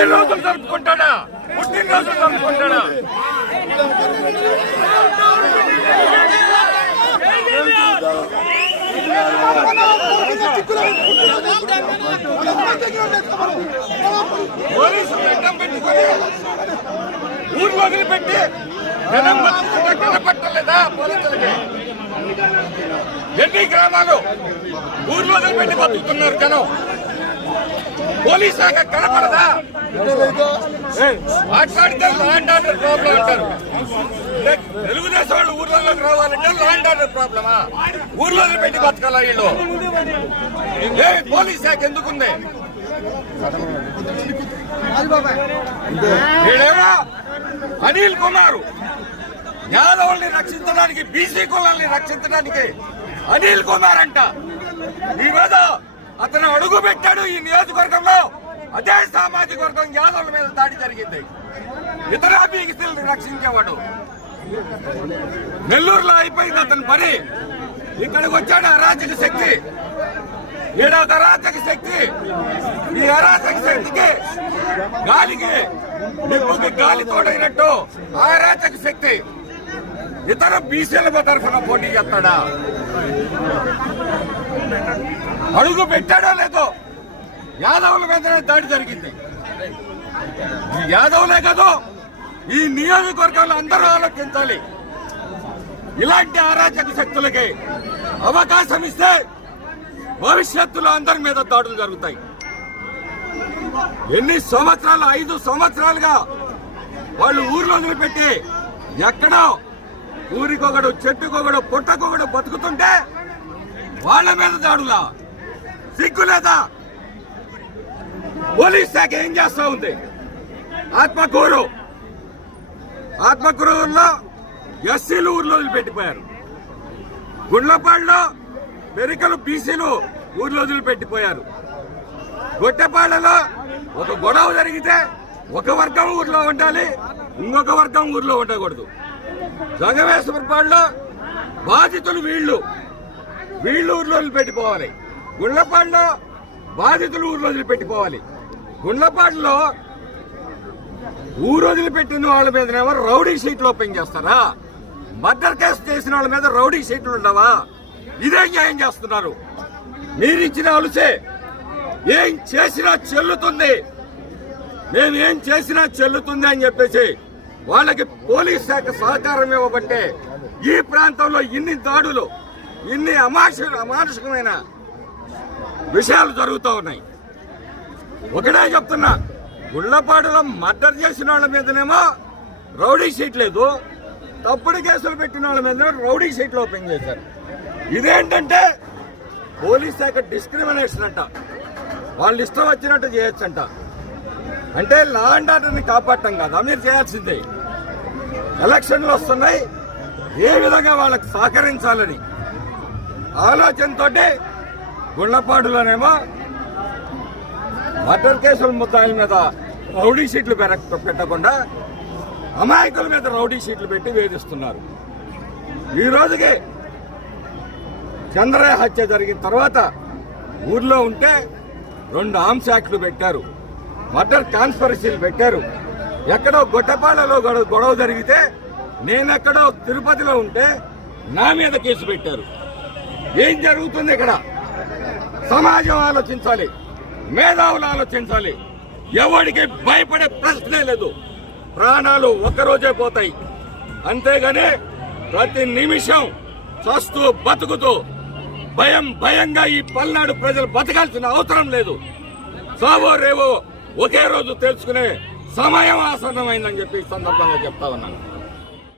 పుట్టినరోజులు జరుపుకుంటాడా? పుట్టినరోజులు జరుపుకుంటాడా? పోలీసులు అడ్డం పెట్టుకొని ఊరు వదిలిపెట్టి జనం బతుకుతుంటే కనపట్టలేదా పోలీసులకి? ఎన్ని గ్రామాలు ఊరు వదిలిపెట్టి బతుకుతున్నారు జనం? పోలీస్ శాఖ కనపడదా? మాట్లాడితే ల్యాండ్ ఆర్డర్ ప్రాబ్లం అంటారు. తెలుగుదేశం వాళ్ళు ఊర్లలోకి రావాలంటే ల్యాండ్ ఆర్డర్ ప్రాబ్లమా? ఊర్లో పెట్టి బతకాలా వీళ్ళు? పోలీస్ శాఖ ఎందుకుంది? వీడేమో అనిల్ కుమార్ యాదవుల్ని రక్షించడానికి, బీసీ కులాల్ని రక్షించడానికి అనిల్ కుమార్ అంట. ఈ మీద అతను అడుగు పెట్టాడు ఈ నియోజకవర్గంలో. అదే సామాజిక వర్గం యాదవుల మీద దాడి జరిగింది. ఇతర బీసీలను రక్షించేవాడు. నెల్లూరులో అయిపోయింది అతని పని. ఇక్కడికి వచ్చాడు అరాచక శక్తి. ఏడొక అరాచక శక్తి. ఈ అరాచక శక్తికి గాలికి నిప్పుకి గాలి తోడైనట్టు ఆ అరాచక శక్తి ఇతర బీసీల తరఫున పోటీ చేస్తాడా? అడుగు పెట్టాడో లేదో యాదవుల మీదనే దాడి జరిగింది. ఈ యాదవులే కాదు, ఈ నియోజకవర్గంలో అందరూ ఆలోచించాలి. ఇలాంటి అరాచక శక్తులకి అవకాశం ఇస్తే భవిష్యత్తులో అందరి మీద దాడులు జరుగుతాయి. ఎన్ని సంవత్సరాలు, 5 సంవత్సరాలుగా వాళ్ళు ఊర్లో వదిలిపెట్టి ఎక్కడో ఊరికొకడు, చెట్టుకొకడు, పుట్టకొకడు బతుకుతుంటే వాళ్ళ మీద దాడులా? సిగ్గులేదా? పోలీస్ శాఖ ఏం చేస్తా ఉంది? ఆత్మకూరులో ఎస్సీలు ఊర్లో వదిలిపెట్టిపోయారు. గుండ్లపాడులో పెరికలు బీసీలు ఊర్లో వదిలిపెట్టిపోయారు. గొట్టెపాళ్లలో ఒక గొడవ జరిగితే ఒక వర్గం ఊర్లో ఉండాలి, ఇంకొక వర్గం ఊర్లో ఉండకూడదు. జగవేశ్వరపాడులో బాధితులు వీళ్ళు ఊర్లో వదిలిపెట్టిపోవాలి. గుండ్లపాడులో బాధితులు ఊర్లో వదిలిపెట్టిపోవాలి. గుండ్లపాడులో ఊరు వదిలిపెట్టిన వాళ్ళ మీదనేమో రౌడీ షీట్లు ఓపెన్ చేస్తారా? మర్డర్ కేసు చేసిన వాళ్ళ మీద రౌడీ షీట్లు ఉండవా? ఇదే న్యాయం చేస్తున్నారు. మీరిచ్చిన అలుసే ఏం చేసినా చెల్లుతుంది, మేమేం చేసినా చెల్లుతుంది అని చెప్పేసి వాళ్ళకి పోలీస్ శాఖ సహకారం ఇవ్వబట్టే ఈ ప్రాంతంలో ఇన్ని దాడులు, ఇన్ని అమానుషికమైన విషయాలు జరుగుతూ ఉన్నాయి. ఒకటే చెప్తున్నా, గుళ్లపాడులో మర్డర్ చేసిన వాళ్ళ మీదనేమో రౌడీ షీట్ లేదు, తప్పుడు కేసులు పెట్టిన వాళ్ళ మీద రౌడీ షీట్లు ఓపెన్ చేశారు. ఇదేంటంటే పోలీస్ శాఖ డిస్క్రిమినేషన్ అంట. వాళ్ళు ఇష్టం వచ్చినట్టు చేయొచ్చంట. అంటే లా అండ్ ఆర్డర్ని కాపాడటం కాదా మీరు చేయాల్సిందే? ఎలక్షన్లు వస్తున్నాయి, ఏ విధంగా వాళ్ళకి సహకరించాలని ఆలోచనతో గుళ్లపాడులోనేమో మర్డర్ కేసుల ముద్దాయిల మీద రౌడీ షీట్లు పెట్టకుండా అమాయకుల మీద రౌడీ షీట్లు పెట్టి వేధిస్తున్నారు. ఈ రోజుకి చంద్రయ్య హత్య జరిగిన తర్వాత ఊర్లో ఉంటే 2 ఆర్మ్స్ యాక్ట్లు పెట్టారు, మర్డర్ కాన్స్పిరసీలు పెట్టారు. ఎక్కడో గొట్టపాళ్లలో గొడవ జరిగితే నేనెక్కడో తిరుపతిలో ఉంటే నా మీద కేసు పెట్టారు. ఏం జరుగుతుంది ఇక్కడ? సమాజం ఆలోచించాలి, మేధావులు ఆలోచించాలి. ఎవరికి భయపడే ప్రశ్నే లేదు. ప్రాణాలు ఒక్కరోజే పోతాయి. అంతేగాని ప్రతి నిమిషం చస్తూ బతుకుతూ భయంగా ఈ పల్నాడు ప్రజలు బతకాల్సిన అవసరం లేదు. సావో రేవో ఒకే రోజు తెలుసుకునే సమయం ఆసన్నమైందని చెప్పి ఈ సందర్భంగా చెప్తా ఉన్నాను.